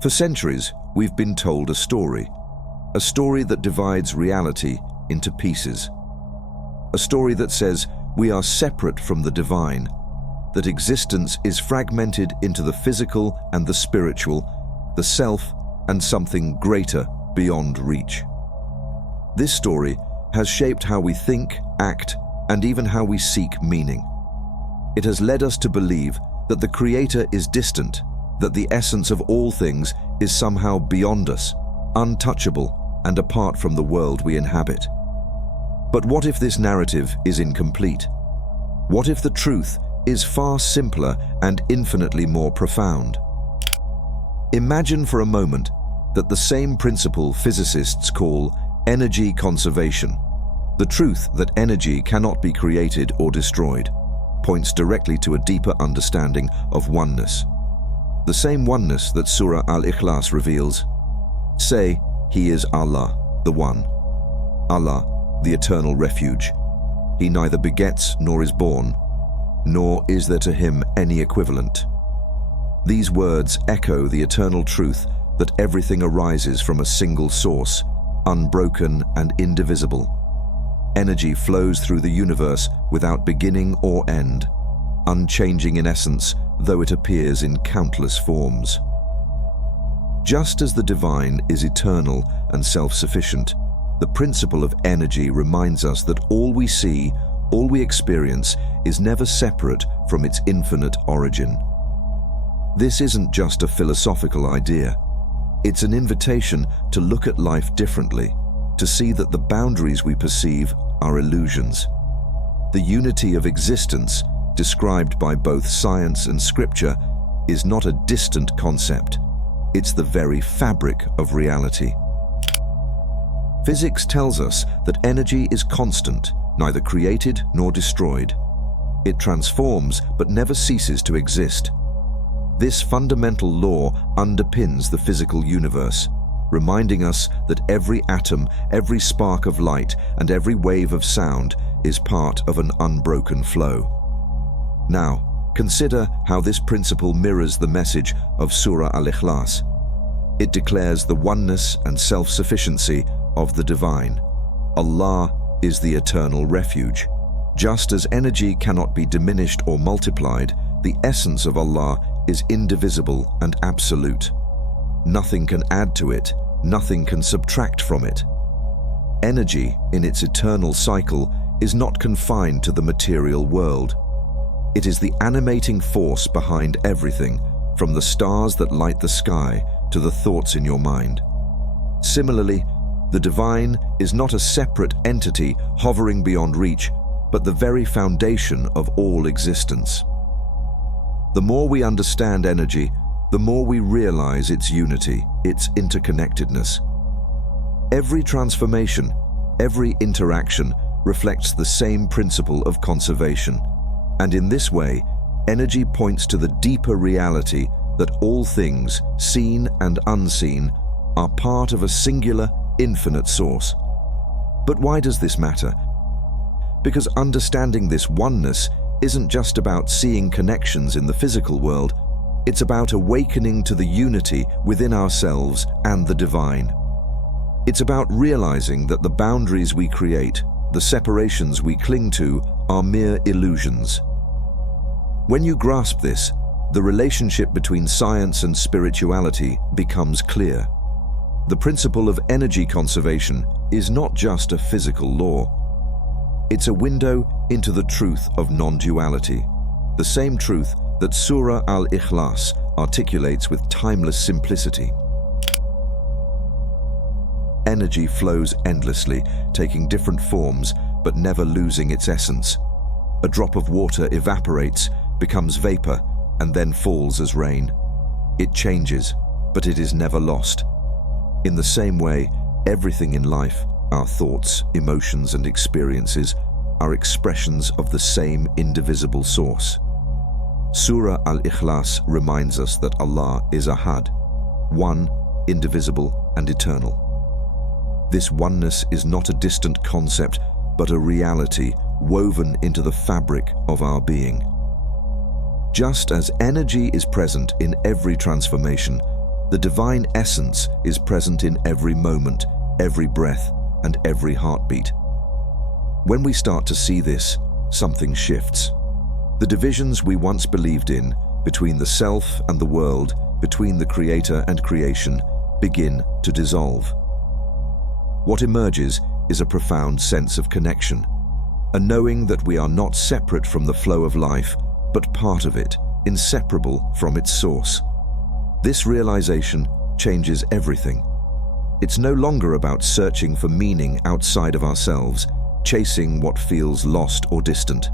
For centuries, we've been told a story that divides reality into pieces. A story that says we are separate from the divine, that existence is fragmented into the physical and the spiritual, the self and something greater beyond reach. This story has shaped how we think, act, and even how we seek meaning. It has led us to believe that the Creator is distant, that the essence of all things is somehow beyond us, untouchable, and apart from the world we inhabit. But what if this narrative is incomplete? What if the truth is far simpler and infinitely more profound? Imagine for a moment that the same principle physicists call energy conservation, the truth that energy cannot be created or destroyed, points directly to a deeper understanding of oneness. The same oneness that Surah Al-Ikhlas reveals. Say, He is Allah, the One. Allah, the eternal refuge. He neither begets nor is born, nor is there to Him any equivalent. These words echo the eternal truth that everything arises from a single source, unbroken and indivisible. Energy flows through the universe without beginning or end, unchanging in essence, though it appears in countless forms. Just as the divine is eternal and self-sufficient, the principle of energy reminds us that all we see, all we experience, is never separate from its infinite origin. This isn't just a philosophical idea. It's an invitation to look at life differently, to see that the boundaries we perceive are illusions. The unity of existence, described by both science and scripture, is not a distant concept. It's the very fabric of reality. Physics tells us that energy is constant, neither created nor destroyed. It transforms but never ceases to exist. This fundamental law underpins the physical universe, reminding us that every atom, every spark of light, and every wave of sound is part of an unbroken flow. Now, consider how this principle mirrors the message of Surah Al-Ikhlas. It declares the oneness and self-sufficiency of the divine. Allah is the eternal refuge. Just as energy cannot be diminished or multiplied, the essence of Allah is indivisible and absolute. Nothing can add to it, nothing can subtract from it. Energy, in its eternal cycle, is not confined to the material world. It is the animating force behind everything, from the stars that light the sky to the thoughts in your mind. Similarly, the divine is not a separate entity hovering beyond reach, but the very foundation of all existence. The more we understand energy, the more we realize its unity, its interconnectedness. Every transformation, every interaction reflects the same principle of conservation. And in this way, energy points to the deeper reality that all things, seen and unseen, are part of a singular, infinite source. But why does this matter? Because understanding this oneness isn't just about seeing connections in the physical world, it's about awakening to the unity within ourselves and the divine. It's about realizing that the boundaries we create, the separations we cling to, are mere illusions. When you grasp this, the relationship between science and spirituality becomes clear. The principle of energy conservation is not just a physical law. It's a window into the truth of non-duality, the same truth that Surah Al-Ikhlas articulates with timeless simplicity. Energy flows endlessly, taking different forms, but never losing its essence. A drop of water evaporates, becomes vapor, and then falls as rain. It changes, but it is never lost. In the same way, everything in life, our thoughts, emotions, and experiences, are expressions of the same indivisible source. Surah Al-Ikhlas reminds us that Allah is Ahad, one, indivisible, and eternal. This oneness is not a distant concept, but a reality woven into the fabric of our being. Just as energy is present in every transformation, The divine essence is present in every moment, every breath, and every heartbeat. When we start to see this, something shifts. The divisions we once believed in, between the self and the world, between the creator and creation, begin to dissolve. What emerges is a profound sense of connection, a knowing that we are not separate from the flow of life, but part of it, inseparable from its source. This realization changes everything. It's no longer about searching for meaning outside of ourselves, chasing what feels lost or distant.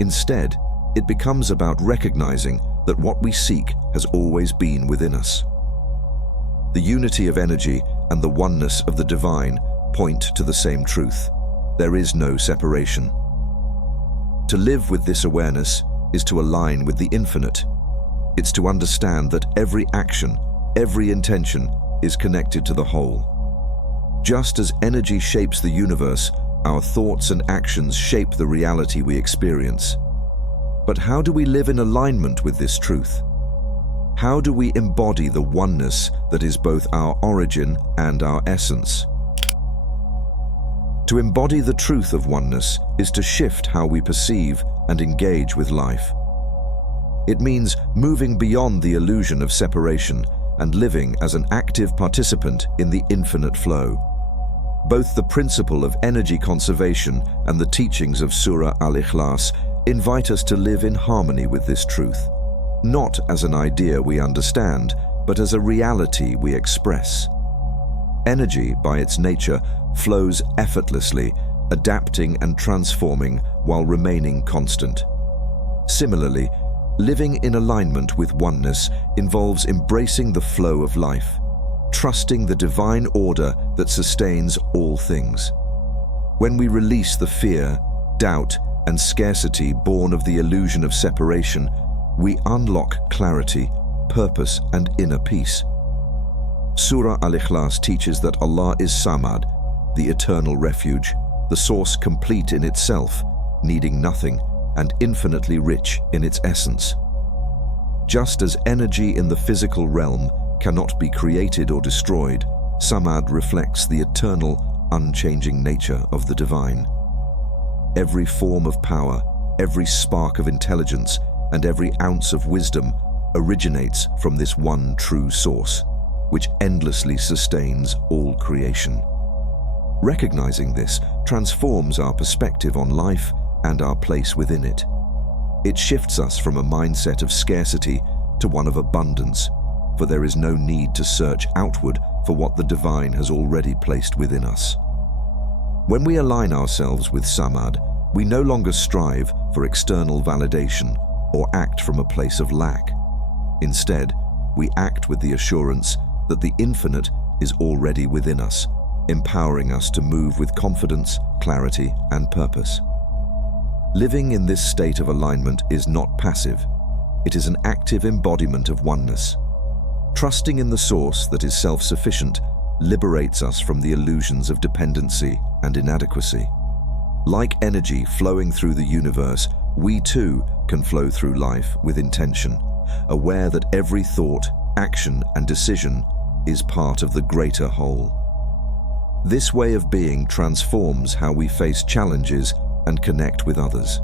Instead, it becomes about recognizing that what we seek has always been within us. The unity of energy and the oneness of the divine point to the same truth. There is no separation. To live with this awareness is to align with the infinite. It's to understand that every action, every intention is connected to the whole. Just as energy shapes the universe, our thoughts and actions shape the reality we experience. But how do we live in alignment with this truth? How do we embody the oneness that is both our origin and our essence? To embody the truth of oneness is to shift how we perceive and engage with life. It means moving beyond the illusion of separation and living as an active participant in the infinite flow. Both the principle of energy conservation and the teachings of Surah Al-Ikhlas invite us to live in harmony with this truth, not as an idea we understand, but as a reality we express. Energy, by its nature, flows effortlessly, adapting and transforming while remaining constant. Similarly, living in alignment with oneness involves embracing the flow of life, trusting the divine order that sustains all things. When we release the fear, doubt, and scarcity born of the illusion of separation, we unlock clarity, purpose, and inner peace. Surah Al-Ikhlas teaches that Allah is Samad, the eternal refuge, the source complete in itself, needing nothing, and infinitely rich in its essence. Just as energy in the physical realm cannot be created or destroyed, Samad reflects the eternal, unchanging nature of the divine. Every form of power, every spark of intelligence, and every ounce of wisdom originates from this one true source, which endlessly sustains all creation. Recognizing this transforms our perspective on life and our place within it. It shifts us from a mindset of scarcity to one of abundance, for there is no need to search outward for what the divine has already placed within us. When we align ourselves with Samad, we no longer strive for external validation or act from a place of lack. Instead, we act with the assurance that the infinite is already within us, empowering us to move with confidence, clarity, and purpose. Living in this state of alignment is not passive. It is an active embodiment of oneness. Trusting in the source that is self-sufficient liberates us from the illusions of dependency and inadequacy. Like energy flowing through the universe, we too can flow through life with intention, aware that every thought, action, and decision is part of the greater whole. This way of being transforms how we face challenges and connect with others.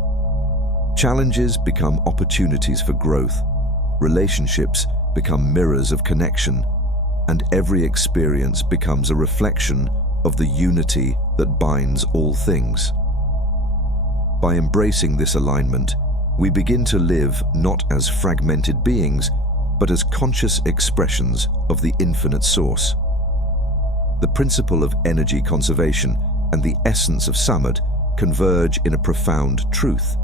Challenges become opportunities for growth, relationships become mirrors of connection, and every experience becomes a reflection of the unity that binds all things. By embracing this alignment, we begin to live not as fragmented beings, but as conscious expressions of the infinite source. The principle of energy conservation and the essence of Samad converge in a profound truth.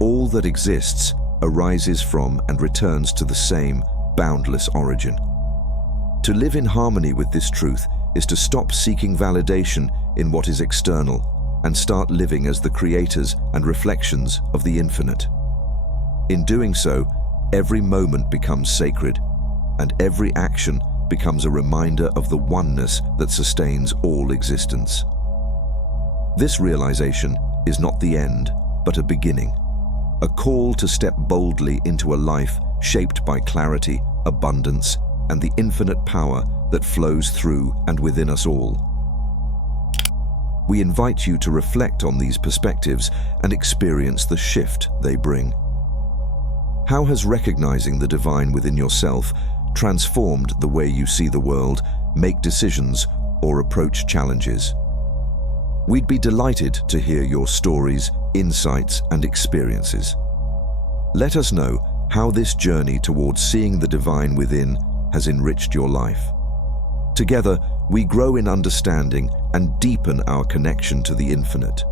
All that exists arises from and returns to the same boundless origin. To live in harmony with this truth is to stop seeking validation in what is external and start living as the creators and reflections of the infinite. In doing so, every moment becomes sacred, and every action becomes a reminder of the oneness that sustains all existence. This realization is not the end, but a beginning, a call to step boldly into a life shaped by clarity, abundance, and the infinite power that flows through and within us all. We invite you to reflect on these perspectives and experience the shift they bring. How has recognizing the divine within yourself transformed the way you see the world, make decisions, or approach challenges? We'd be delighted to hear your stories, insights, and experiences. Let us know how this journey towards seeing the divine within has enriched your life. Together, we grow in understanding and deepen our connection to the infinite.